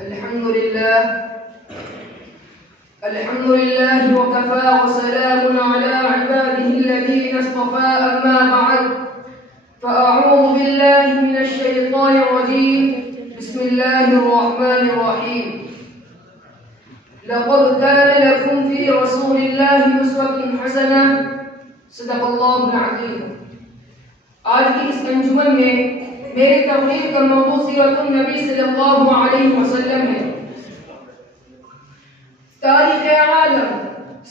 الحمد لله وكفى وسلام على عباده الذين اصطفى أما بعد فأعوذ بالله من الشيطان الرجيم بسم الله الرحمن الرحيم لقد كان لكم في رسول الله أسوة حسنة صدق الله العظيم۔ آج کی اس انجمن میں میری تقریر کا موضوع سیرت النبی صلی اللہ علیہ وسلم ہے۔ تاریخ عالم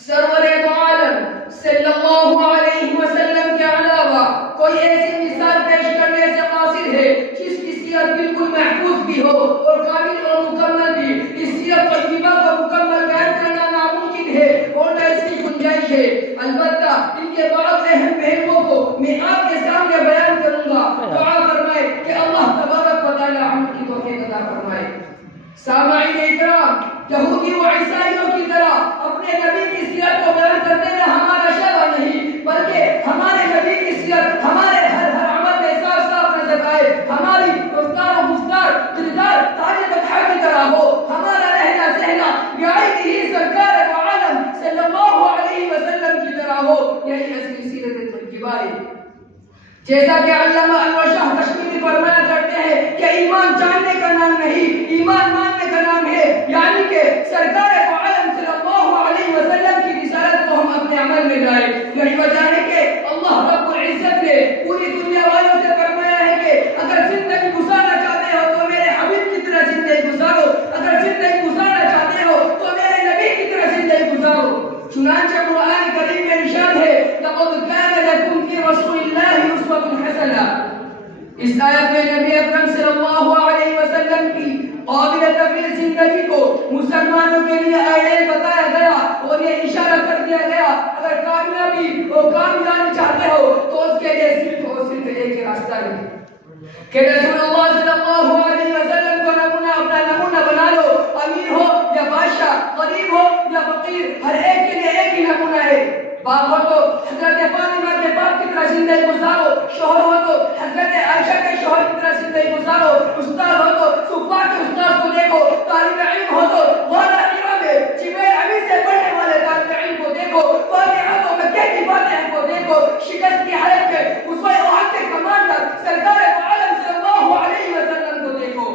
سرور دو عالم صلی اللہ علیہ وسلم کے علاوہ کوئی ایسی مثال پیش کرنے سے قاصر ہے جس کی سیرت بالکل محفوظ بھی ہو اور کامل اور مکمل بھی۔ اس سیرت طیبہ کو مکمل بیان کرنا ناممکن ہے اور نہ اس کی گنجائش ہے، البتہ ان کے بعض اہم پہلوؤں کو میں آپ کے سامنے بیان کروں گا۔ دعا فرمائے کہ اللہ تبارک و تعالی ہم کی توفیق عطا فرمائے۔ سامعین اکرام، یہودی و عیسائیوں کی طرح اپنے نبی کی سیرت کو بیان کرنے میں ہمارا شرع نہیں، بلکہ ہمارے نبی کی سیرت ہمارے ہر عمل میں صاف صاف نظر آئے۔ ہماری گفتار و گفتار دلدار تاج بطحہ کی طرح ہو، ہمارا رہنا سہنا بیعت ہی سرکار دو عالم صلی اللہ علیہ وسلم کی طرح ہو، یہی اصلی سیرت طیبہ ہے۔ جیسا کہ علامہ انور شاہ کشمیری فرمایا کرتے ہیں کہ ایمان جاننے کا نام نہیں، ایمان ماننے کا نام ہے، یعنی کہ سرکار دو عالم صلی اللہ علیہ وسلم کی رسالت کو ہم اپنے عمل میں لائیں۔ یہی وجہ ہے کہ اللہ رب العزت نے پوری دنیا والوں سے فرمایا ہے کہ اگر زندگی گزارنا چاہتے ہو تو میرے حبیب کی طرح زندگی گزارو، اگر زندگی گزارنا چاہتے ہو تو میرے نبی کی طرح زندگی گزارو۔ چنانچہ قرآن کریم میں ارشاد ہے لقد كان لكم في رسول الله أسوة حسنة۔ اس آیت میں نبی اکرم صلی اللہ علیہ وسلم کی قابل تقلید زندگی کو مسلمانوں کے لیے آئیڈیل بتایا گیا اور یہ اشارہ کر دیا گیا اگر کامیابی اور کامیابی چاہتے ہو تو اس کے لیے صرف اور صرف ایک ہی راستہ ہے کہ رسول اللہ صلی اللہ علیہ وسلم کو اپنا نمونہ بنا لو۔ امیر ہو یا بادشاہ، غریب ہو یا فقیر، ہر ایک کے لیے ایک ہی نمونہ ہے۔ باپ ہو تو حضرت فاطمہ کے باپ کی طرح زندگی گزارو، شوہر ہو تو حضرت عائشہ کے شوہر کی طرح زندگی گزارو، استاد ہو تو صحبہ کے استاد کو دیکھو، طالب علم ہو تو غارہ حرا میں جبریل امین سے پڑھنے والے طالب علم کو دیکھو، فاتحہ تو مکہ کی فاتحہ کو دیکھو، شکست کی حالت میں اسوہ احد کے کمانڈر سرکار دو عالم صلی اللہ علیہ وسلم کو دیکھو،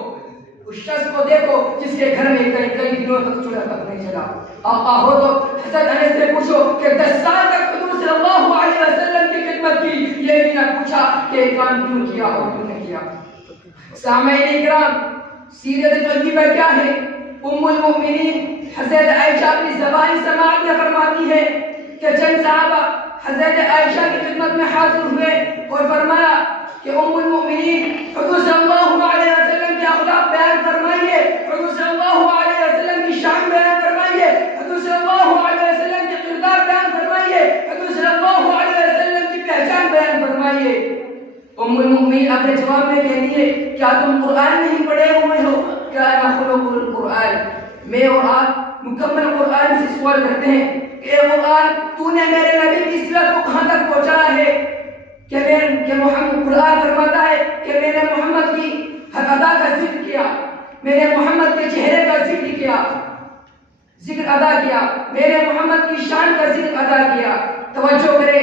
اس شخص کو دیکھو جس کے گھر میں کئی دنوں تک چولہا تک نہیں چلا۔ آقا ہو تو حضرت انس سے پوچھو کہ 10 سال تک حضور صلی اللہ علیہ وسلم کی خدمت کی، یہ بھی نہ پوچھا کہ یہ کام کیوں کیا اور کیوں نہیں کیا۔ سامعین اکرام، سیرت طیبہ کیا ہے؟ ام المؤمنین حضرت عائشہ اپنی زبانی سماعت میں فرماتی ہے کہ چند صحابہ حضرت عائشہ کی خدمت میں حاضر ہوئے اور فرمایا کہ ام المؤمنین حضور صلی اللہ علیہ وسلم کے اخلاق بیان فرمائیے، حضور صلی اللہ علیہ وسلم کی شان بیان فرمائیے، حضور صلی اللہ علیہ وسلم کے کردار بیان فرمائیے، حضور صلی اللہ علیہ وسلم کی پہچان بیان فرمائیے۔ ام المؤمنین اپنے جواب میں کہتی ہے کیا تم قرآن نہیں پڑھے ہوئے ہو؟ کیا خلق القرآن، میں اور آپ مکمل قرآن سے سوال کرتے ہیں کہ اے قرآن تو نے میرے نبی کی سیرت کو کہاں تک پہنچایا ہے؟ کہ محمد قرآن فرماتا ہے کہ میں نے محمد کی حق ادا کا ذکر کیا، میں نے محمد کے چہرے کا ذکر ادا کیا، میں نے محمد کی شان کا ذکر ادا کیا۔ توجہ کرے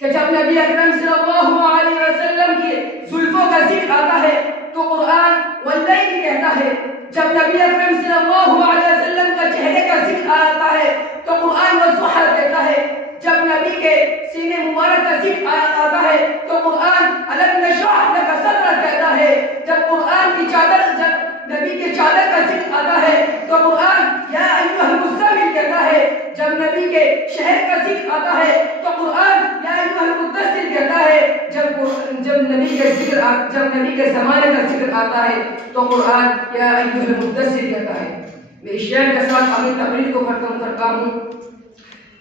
کہ جب نبی اکرم صلی اللہ علیہ وسلم کی زلفوں کا ذکر آتا ہے تو قرآن واللیل کہتا ہے، جب نبی اکرم صلی اللہ علیہ وسلم کا چہرے کا ذکر آتا ہے تو قرآن والضحى کہتا ہے، جب نبی کے سینے مبارک کا ذکر آتا ہے تو قرآن الم نشرح لک صدرک کہتا ہے، جب قرآن کی نبی کے چادر کا ذکر آتا ہے تو قرآن یا ایھا المزمل کہتا ہے، جب نبی کے شہر کا ذکر آتا ہے تو قرآن یا ایھا المدثر کہتا ہے، جب نبی کے زمانے کا ذکر آتا ہے تو قرآن یا ایھا المدثر کہتا ہے۔ میں اس شعر کے ساتھ اپنی تقریر کو ختم کرتا ہوں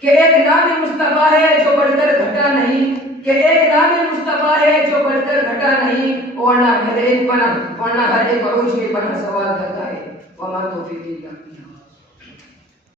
کہ ایک نام مصطفیٰ ہے جو بڑھ کر گھٹا نہیں، کہ ایک نام مصطفیٰ ہے جو بڑھ کر گھٹا نہیں، ورنہ ہر ایک عروج میں پناہ سوال کرتا ہے۔ وما توفیقی اللہ۔